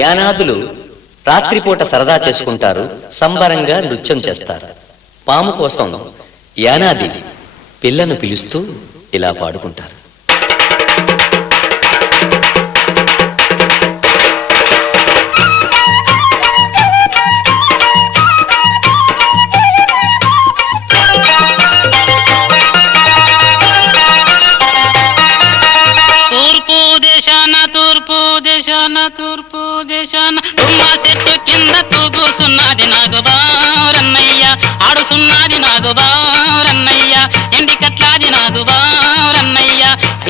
యానాదులు రాత్రిపూట సరదా చేసుకుంటారు సంబరంగా నృత్యం చేస్తారు. పాము కోసం యానాది పిల్లను పిలుస్తూ ఇలా పాడుకుంటారు. దేశాన తుమ్మ చెట్టు కింద తూగుసున్నది నాగు బారన్నయ్య ఆడుసున్నది నాగు బారన్నయ్య ఎండి కట్లాది నాగు బారన్నయ్య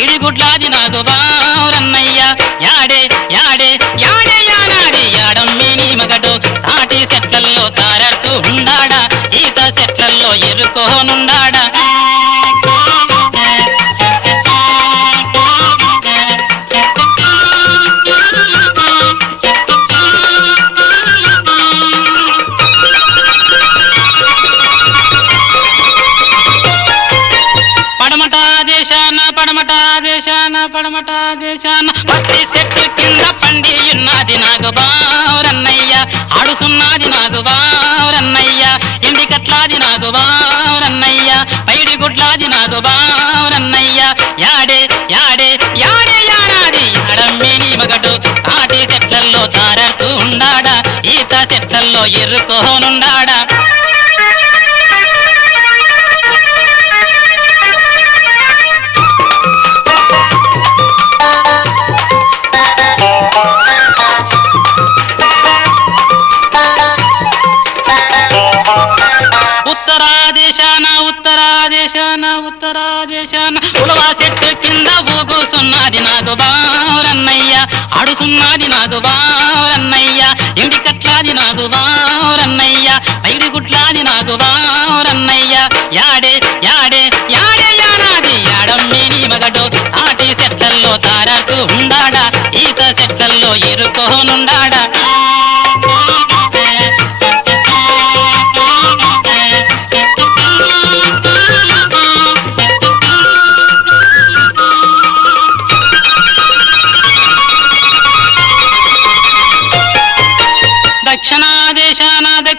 ఇడిగుడ్లాది నాగు బారన్నయ్య యాడే యాడే యాడే యానాడి యాడమ్మి నీ మగడు. తాటి చెట్లల్లో తారాడుతూ ఉండాడా? ఈత చెట్లల్లో ఎరుకోనుండాడా? పడమట దేశాన పత్తి చెట్టు కింద పండి ఉన్నది నాగబావరన్నయ్య. ఆడుసున్నది నాగు బారన్నయ్య ఎండి కట్లాది నాగు పైడి గుడ్లాది నాగబావరన్నయ్య. యాడే యాడే యాడే యానాడి యాడమ్మి నీ మగడు. తాటి చెట్లల్లో తారాడుతూ ఉండాడా? ఈత చెట్లల్లో ఎరుకోనుండాడా ఉత్తరాదేశాన ఉత్తరాదేశాన. ఉత్తరాదేశాన ఉలవా చెట్టు కింద ఊగుసున్నది నాగు బారన్నయ్య ఆడుసున్నది నాగు బారన్నయ్య ఇంటి కట్లాది నాగు బారన్నయ్య ఐడి గుట్లాది నాకు బారన్నయ్య యాడే యాడే యాడే యానాది. యాడమ్మి నీ మగడు ఆటి చెట్లల్లో తారాకు ఉండాడా? ఈత చెట్లల్లో ఎరుకోనుండాడా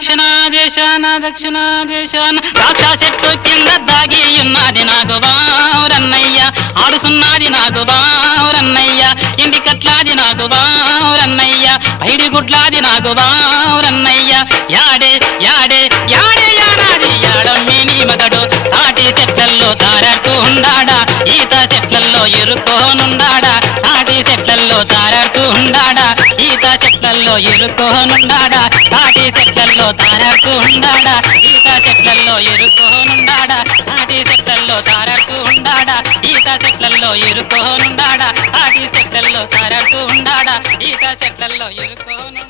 దక్షిణాదేశాన దక్షిణ దేశాన రాక్షా చెట్టు కింద దాగి ఉన్నది నాగు బావురన్నయ్య ఆడుసున్నది నాగు బావురన్నయ్య ఇంటి కట్లాది నాగు బావురన్నయ్య ఐడి గుడ్లాది నాగు బావురన్నయ్య యాడే యాడే యాడే యానాది యాడమ్మి నీ మగడు. తాటి చెట్లల్లో తారట్టు ఉండాడా? ఈత చెట్లల్లో ఎరుకోనుండాడా తాటి చెట్లల్లో తారట్టు ఉండాడా? చెట్లల్లో ఇరుకోనున్నాడా తాటి చెట్లల్లో తారకు ఉండాడా ఈత చెట్లల్లో ఇరుకోనున్నాడా తాటి చెట్లల్లో తారకు ఉండాడా ఈత చెట్లల్లో ఇరుకోనున్నాడా తాటి చెట్లల్లో తారకు ఉండాడా ఈత చెట్లల్లో ఎరుకోనుండాడా